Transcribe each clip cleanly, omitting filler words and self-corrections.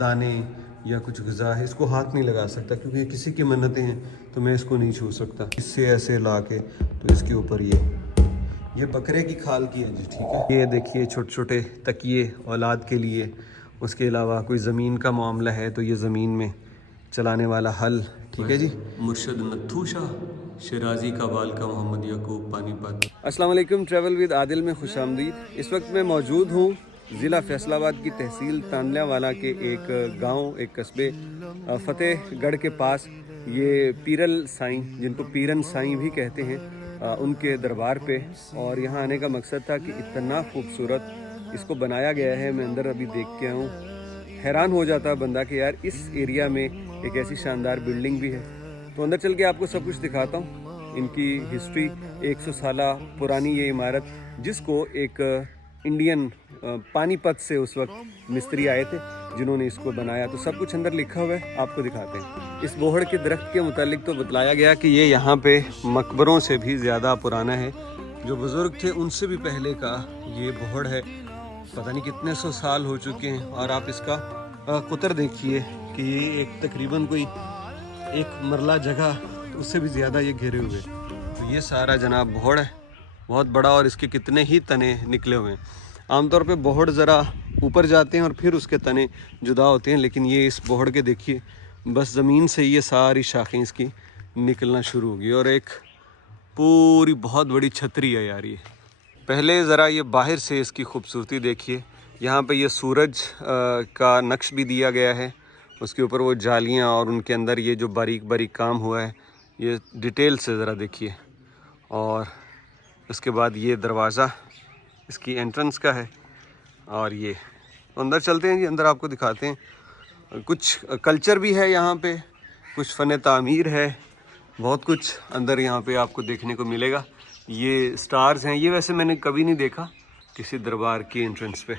دانے یا کچھ غذا ہے، اس کو ہاتھ نہیں لگا سکتا کیونکہ یہ کسی کی منتیں ہیں، تو میں اس کو نہیں چھو سکتا۔ اس سے ایسے لا کے تو اس کے اوپر یہ بکرے کی کھال کی ہے جی، ٹھیک ہے۔ یہ دیکھیے چھوٹے چھوٹے تکیے اولاد کے لیے، اس کے علاوہ کوئی زمین کا معاملہ ہے تو یہ زمین میں چلانے والا حل، ٹھیک ہے جی۔ مرشد نتھو شاہ شیرازی کا والکا محمد یعقوب پانی پت۔ السلام علیکم، ٹریول ود عادل میں خوش آمدید۔ اس وقت میں موجود ہوں ضلع فیصل آباد کی تحصیل تانلیہ والا کے ایک گاؤں، ایک قصبے فتح گڑھ کے پاس۔ یہ پیرل سائیں، جن کو پیرن سائیں بھی کہتے ہیں، ان کے دربار پہ، اور یہاں آنے کا مقصد تھا کہ اتنا خوبصورت اس کو بنایا گیا ہے۔ میں اندر ابھی دیکھ کے آؤں، حیران ہو جاتا بندہ کہ یار اس ایریا میں ایک ایسی شاندار بلڈنگ بھی ہے۔ تو اندر چل کے آپ کو سب کچھ دکھاتا ہوں، ان کی ہسٹری۔ 100 سالہ پرانی یہ عمارت، جس کو ایک انڈین پانی پت سے اس وقت مستری آئے تھے جنہوں نے اس کو بنایا، تو سب کچھ اندر لکھا ہوا ہے، آپ کو دکھاتے ہیں۔ اس بوہڑ کے درخت کے متعلق تو بتلایا گیا کہ یہ یہاں پہ مقبروں سے بھی زیادہ پرانا ہے، جو بزرگ تھے ان سے بھی پہلے کا یہ بوہڑ ہے۔ پتہ نہیں کتنے سو سال ہو چکے ہیں، اور آپ اس کا قطر دیکھیے کہ یہ ایک تقریباً کوئی ایک مرلہ جگہ، اس سے بھی زیادہ یہ گھیرے ہوئے۔ تو یہ سارا جناب بوہڑ ہے، بہت بڑا، اور اس کے کتنے ہی تنے نکلے ہوئے ہیں۔ عام طور پہ بوہڑ ذرا اوپر جاتے ہیں اور پھر اس کے تنے جدا ہوتے ہیں، لیکن یہ اس بوہڑ کے دیکھیے بس زمین سے یہ ساری شاخیں اس کی نکلنا شروع ہوگی، اور ایک پوری بہت بڑی چھتری ہے یار۔ یہ پہلے ذرا یہ باہر سے اس کی خوبصورتی دیکھیے۔ یہاں پہ یہ سورج کا نقش بھی دیا گیا ہے، اس کے اوپر وہ جالیاں، اور ان کے اندر یہ جو باریک باریک کام ہوا ہے، یہ ڈیٹیل سے ذرا دیکھیے۔ اور اس کے بعد یہ دروازہ اس کی انٹرنس کا ہے، اور یہ اندر چلتے ہیں جی، اندر آپ کو دکھاتے ہیں۔ کچھ کلچر بھی ہے یہاں پہ، کچھ فن تعمیر ہے، بہت کچھ اندر یہاں پہ آپ کو دیکھنے کو ملے گا۔ یہ سٹارز ہیں، یہ ویسے میں نے کبھی نہیں دیکھا کسی دربار کی انٹرنس پہ۔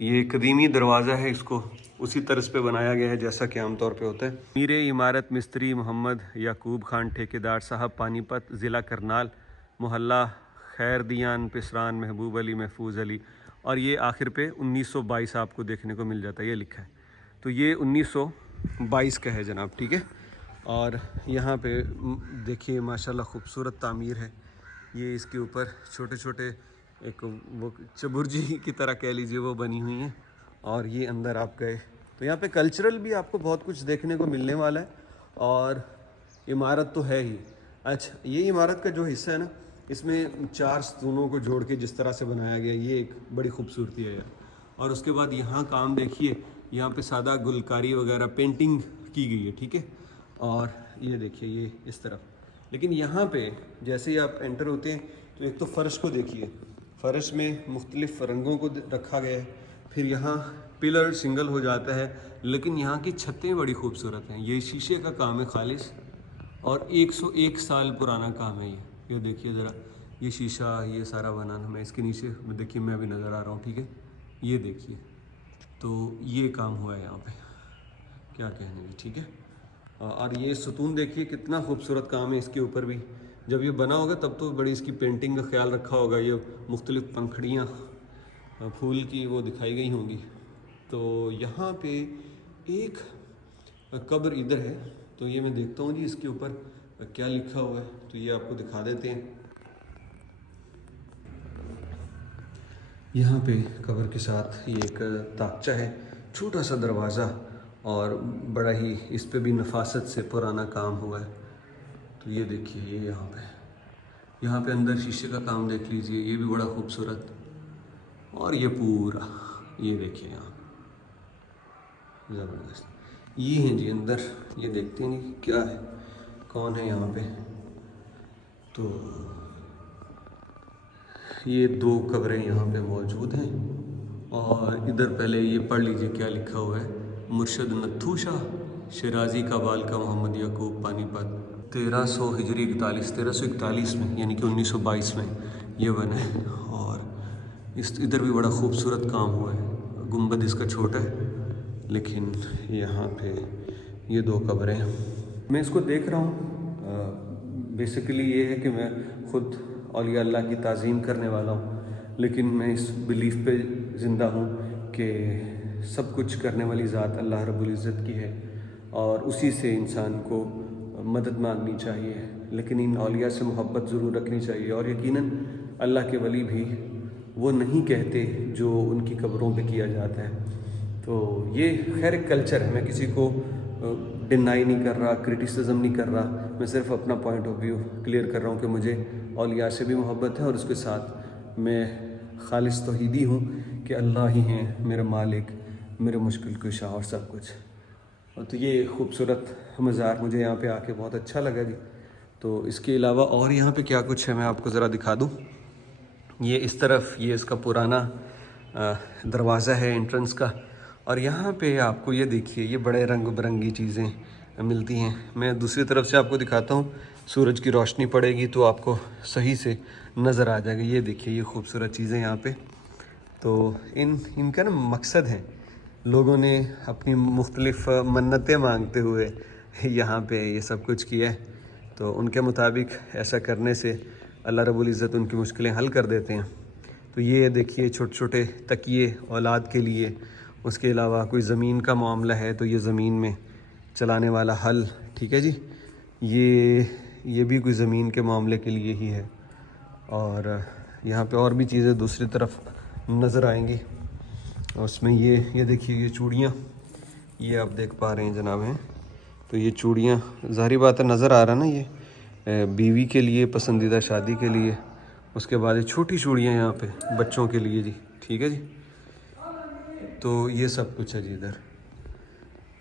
یہ قدیمی دروازہ ہے، اس کو اسی طرز پہ بنایا گیا ہے جیسا کہ عام طور پہ ہوتا ہے۔ امیر عمارت مستری محمد یعقوب خان ٹھیکیدار صاحب، پانی پت، ضلع کرنال، محلہ خیر دیان، پسران، محبوب علی، محفوظ علی، اور یہ آخر پہ 1922 آپ کو دیکھنے کو مل جاتا ہے، یہ لکھا ہے۔ تو یہ 1922 کا ہے جناب، ٹھیک ہے۔ اور یہاں پہ دیکھیے ماشاءاللہ خوبصورت تعمیر ہے۔ یہ اس کے اوپر چھوٹے چھوٹے ایک وہ چبرجی کی طرح کہہ لیجیے وہ بنی ہوئی ہیں، اور یہ اندر آپ گئے تو یہاں پہ کلچرل بھی آپ کو بہت کچھ دیکھنے کو ملنے والا ہے، اور عمارت تو ہے ہی۔ اچھا، یہ عمارت کا جو حصہ ہے نا، اس میں 4 ستونوں کو جوڑ کے جس طرح سے بنایا گیا، یہ ایک بڑی خوبصورتی ہے یار۔ اور اس کے بعد یہاں کام دیکھیے، یہاں پہ سادہ گلکاری وغیرہ پینٹنگ کی گئی ہے، ٹھیک ہے۔ اور یہ دیکھیے یہ اس طرف، لیکن یہاں پہ جیسے ہی آپ انٹر ہوتے ہیں تو ایک تو فرش کو دیکھیے، فرش میں مختلف رنگوں کو رکھا گیا ہے، پھر یہاں پلر سنگل ہو جاتا ہے، لیکن یہاں کی چھتیں بڑی خوبصورت ہیں۔ یہ شیشے کا کام ہے خالص، اور 101 سال پرانا کام ہے یہ دیکھیے ذرا، یہ شیشہ یہ سارا بنانا، میں اس کے نیچے دیکھیے میں بھی نظر آ رہا ہوں، ٹھیک ہے۔ یہ دیکھیے، تو یہ کام ہوا ہے یہاں پہ، کیا کہنے بھی، ٹھیک ہے۔ اور یہ ستون دیکھیے کتنا خوبصورت کام ہے اس کے اوپر بھی۔ جب یہ بنا ہوگا تب تو بڑی اس کی پینٹنگ کا خیال رکھا ہوگا، یہ مختلف پنکھڑیاں پھول کی وہ دکھائی گئی ہوں گی۔ تو یہاں پہ ایک قبر ادھر ہے، تو یہ میں دیکھتا ہوں جی اس کے اوپر کیا لکھا ہوا ہے، تو یہ آپ کو دکھا دیتے ہیں۔ یہاں پہ قبر کے ساتھ یہ ایک تاقچہ ہے، چھوٹا سا دروازہ، اور بڑا ہی اس پہ بھی نفاست سے پرانا کام ہوا ہے۔ تو یہ دیکھیے یہ یہاں پہ اندر شیشے کا کام دیکھ لیجئے، یہ بھی بڑا خوبصورت، اور یہ پورا یہ دیکھیے یہاں زبردست۔ یہ ہیں جی اندر، یہ دیکھتے ہیں نہیں کیا ہے، کون ہے یہاں پہ۔ تو یہ 2 قبریں یہاں پہ موجود ہیں، اور ادھر پہلے یہ پڑھ لیجئے کیا لکھا ہوا ہے، مرشد نتھو شاہ شیرازی کا والکا محمد یعقوب پانی پت، 1300 ہجری 1341 میں، یعنی کہ 1922 میں یہ بنا ہے۔ اور ادھر بھی بڑا خوبصورت کام ہوا ہے، گنبد اس کا چھوٹا ہے، لیکن یہاں پہ یہ 2 قبریں ہیں۔ میں اس کو دیکھ رہا ہوں، بیسیکلی یہ ہے کہ میں خود اولیاء اللہ کی تعظیم کرنے والا ہوں، لیکن میں اس بلیف پہ زندہ ہوں کہ سب کچھ کرنے والی ذات اللہ رب العزت کی ہے اور اسی سے انسان کو مدد مانگنی چاہیے، لیکن ان اولیاء سے محبت ضرور رکھنی چاہیے۔ اور یقیناً اللہ کے ولی بھی وہ نہیں کہتے جو ان کی قبروں پہ کیا جاتا ہے۔ تو یہ خیر ایک کلچر ہے، میں کسی کو ڈینائی نہیں کر رہا، کرٹیسزم نہیں کر رہا، میں صرف اپنا پوائنٹ آف ویو کلیئر کر رہا ہوں کہ مجھے اولیاء سے بھی محبت ہے اور اس کے ساتھ میں خالص توحیدی ہوں کہ اللہ ہی ہیں میرا مالک، میرے مشکل کشا اور سب کچھ۔ تو یہ خوبصورت مزار مجھے یہاں پہ آ کے بہت اچھا لگا جی۔ تو اس کے علاوہ اور یہاں پہ کیا کچھ ہے میں آپ کو ذرا دکھا دوں۔ یہ اس طرف یہ اس کا پرانا دروازہ ہے انٹرنس کا، اور یہاں پہ آپ کو یہ دیکھیے یہ بڑے رنگ برنگی چیزیں ملتی ہیں۔ میں دوسری طرف سے آپ کو دکھاتا ہوں، سورج کی روشنی پڑے گی تو آپ کو صحیح سے نظر آ جائے گا۔ یہ دیکھیے یہ خوبصورت چیزیں یہاں پہ، تو ان کا نا مقصد ہے، لوگوں نے اپنی مختلف منتیں مانگتے ہوئے یہاں پہ یہ سب کچھ کیا ہے، تو ان کے مطابق ایسا کرنے سے اللہ رب العزت ان کی مشکلیں حل کر دیتے ہیں۔ تو یہ دیکھیے چھوٹے چھوٹے تکیے اولاد کے لیے، اس کے علاوہ کوئی زمین کا معاملہ ہے تو یہ زمین میں چلانے والا حل، ٹھیک ہے جی، یہ بھی کوئی زمین کے معاملے کے لیے ہی ہے۔ اور یہاں پہ اور بھی چیزیں دوسری طرف نظر آئیں گی، اس میں یہ دیکھیے یہ چوڑیاں، یہ آپ دیکھ پا رہے ہیں جناب ہیں، تو یہ چوڑیاں ظاہری بات ہے نظر آ رہا نا، یہ بیوی کے لیے پسندیدہ شادی کے لیے، اس کے بعد یہ چھوٹی چوڑیاں یہاں پہ بچوں کے لیے جی، ٹھیک ہے جی۔ تو یہ سب کچھ ہے جی ادھر۔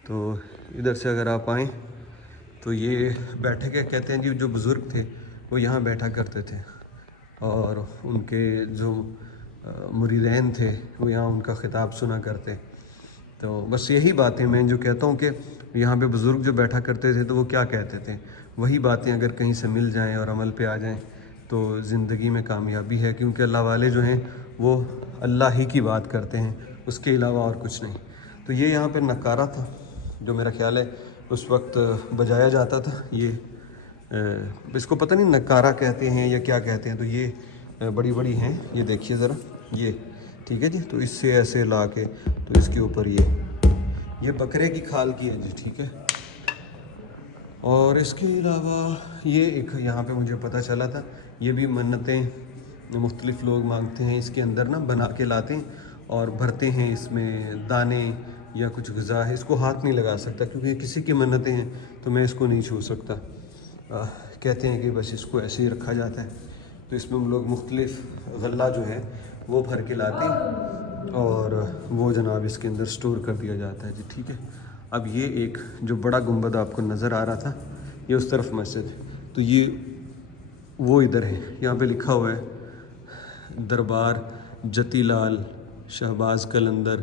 تو ادھر سے اگر آپ آئیں تو یہ بیٹھے کیا کہتے ہیں جی، جو بزرگ تھے وہ یہاں بیٹھا کرتے تھے، اور ان کے جو مریدین تھے وہ یہاں ان کا خطاب سنا کرتے۔ تو بس یہی باتیں میں جو کہتا ہوں کہ یہاں پہ بزرگ جو بیٹھا کرتے تھے تو وہ کیا کہتے تھے، وہی باتیں اگر کہیں سے مل جائیں اور عمل پہ آ جائیں تو زندگی میں کامیابی ہے، کیونکہ اللہ والے جو ہیں وہ اللہ ہی کی بات کرتے ہیں، اس کے علاوہ اور کچھ نہیں۔ تو یہ یہاں پہ نکارہ تھا جو میرا خیال ہے اس وقت بجایا جاتا تھا، یہ اس کو پتہ نہیں نکارہ کہتے ہیں یا کیا کہتے ہیں۔ تو یہ بڑی بڑی ہیں، یہ دیکھیے ذرا، یہ ٹھیک ہے جی، تو اس سے ایسے لا کے تو اس کے اوپر یہ بکرے کی کھال کی ہے جی، ٹھیک ہے۔ اور اس کے علاوہ یہ ایک یہاں پہ مجھے پتہ چلا تھا، یہ بھی منتیں مختلف لوگ مانگتے ہیں، اس کے اندر نا بنا کے لاتے ہیں اور بھرتے ہیں اس میں دانے یا کچھ غذا ہے، اس کو ہاتھ نہیں لگا سکتا کیونکہ یہ کسی کی منتیں ہیں تو میں اس کو نہیں چھو سکتا۔ کہتے ہیں کہ بس اس کو ایسے ہی رکھا جاتا ہے، تو اس میں ہم لوگ مختلف غلہ جو ہے وہ بھر کے لاتے ہیں اور وہ جناب اس کے اندر سٹور کر دیا جاتا ہے جی، ٹھیک ہے۔ اب یہ ایک جو بڑا گنبد آپ کو نظر آ رہا تھا، یہ اس طرف مسجد ہے، تو یہ وہ ادھر ہے، یہاں پہ لکھا ہوا ہے دربار جتی لال شہباز قلندر،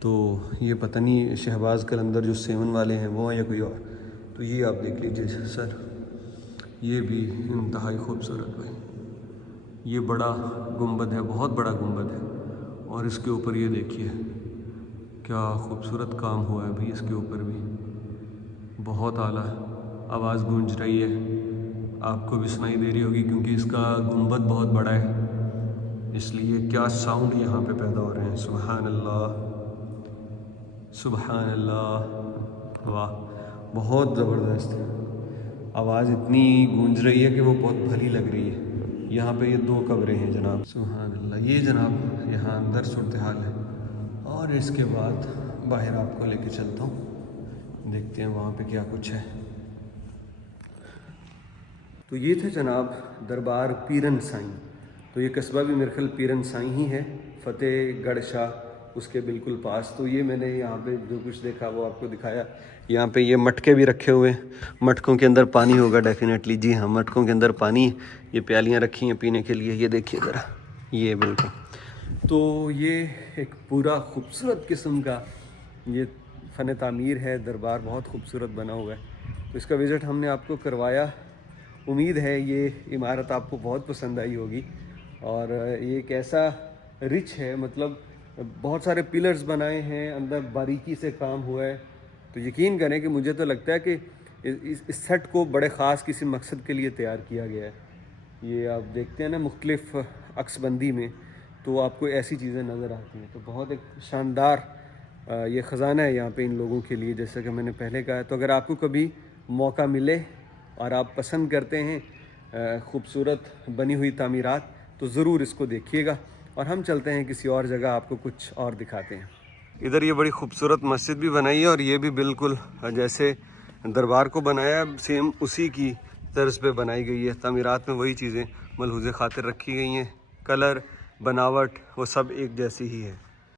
تو یہ پتہ نہیں شہباز قلندر جو 7 والے ہیں وہ ہیں یا کوئی اور۔ تو یہ آپ دیکھ لیجیے سر، یہ بھی انتہائی خوبصورت بھائی، یہ بڑا گنبد ہے، بہت بڑا گنبد ہے، اور اس کے اوپر یہ دیکھیے کیا خوبصورت کام ہوا ہے بھائی، اس کے اوپر بھی بہت اعلیٰ آواز گونج رہی ہے، آپ کو بھی سنائی دے رہی ہوگی کیونکہ اس کا گنبد بہت بڑا ہے، اس لیے کیا ساؤنڈ یہاں پہ پیدا ہو رہے ہیں، سبحان اللہ سبحان اللہ، واہ بہت زبردست، آواز اتنی گونج رہی ہے کہ وہ بہت بھلی لگ رہی ہے۔ یہاں پہ یہ 2 قبریں ہیں جناب، سبحان اللہ، یہ جناب یہاں اندر صورتحال ہے، اور اس کے بعد باہر آپ کو لے کے چلتا ہوں، دیکھتے ہیں وہاں پہ کیا کچھ ہے۔ تو یہ تھا جناب دربار پیرن سائیں، تو یہ قصبہ بھی میرے خیال پیرن سائیں ہی ہے، فتح گڑھ شاہ اس کے بالکل پاس۔ تو یہ میں نے یہاں پہ جو کچھ دیکھا وہ آپ کو دکھایا۔ یہاں پہ یہ مٹکے بھی رکھے ہوئے ہیں، مٹکوں کے اندر پانی ہوگا ڈیفینیٹلی، جی ہاں مٹکوں کے اندر پانی، یہ پیالیاں رکھی ہیں پینے کے لیے، یہ دیکھیے ذرا، یہ بالکل۔ تو یہ ایک پورا خوبصورت قسم کا یہ فن تعمیر ہے، دربار بہت خوبصورت بنا ہوا ہے، تو اس کا وزٹ ہم نے آپ کو کروایا۔ امید ہے یہ عمارت آپ کو بہت پسند آئی ہوگی، اور یہ ایک ایسا رچ ہے، مطلب بہت سارے پلرز بنائے ہیں، اندر باریکی سے کام ہوا ہے، تو یقین کریں کہ مجھے تو لگتا ہے کہ اس سیٹ کو بڑے خاص کسی مقصد کے لیے تیار کیا گیا ہے۔ یہ آپ دیکھتے ہیں نا مختلف عکس بندی میں، تو آپ کو ایسی چیزیں نظر آتی ہیں، تو بہت ایک شاندار یہ خزانہ ہے یہاں پہ ان لوگوں کے لیے، جیسا کہ میں نے پہلے کہا. تو اگر آپ کو کبھی موقع ملے اور آپ پسند کرتے ہیں خوبصورت بنی ہوئی تعمیرات تو ضرور اس کو دیکھیے گا. اور ہم چلتے ہیں کسی اور جگہ، آپ کو کچھ اور دکھاتے ہیں. ادھر یہ بڑی خوبصورت مسجد بھی بنائی ہے، اور یہ بھی بالکل جیسے دربار کو بنایا سیم اسی کی طرز پہ بنائی گئی ہے. تعمیرات میں وہی چیزیں ملحوظ خاطر رکھی گئی ہیں، کلر، بناوٹ وہ سب ایک جیسی ہی ہے.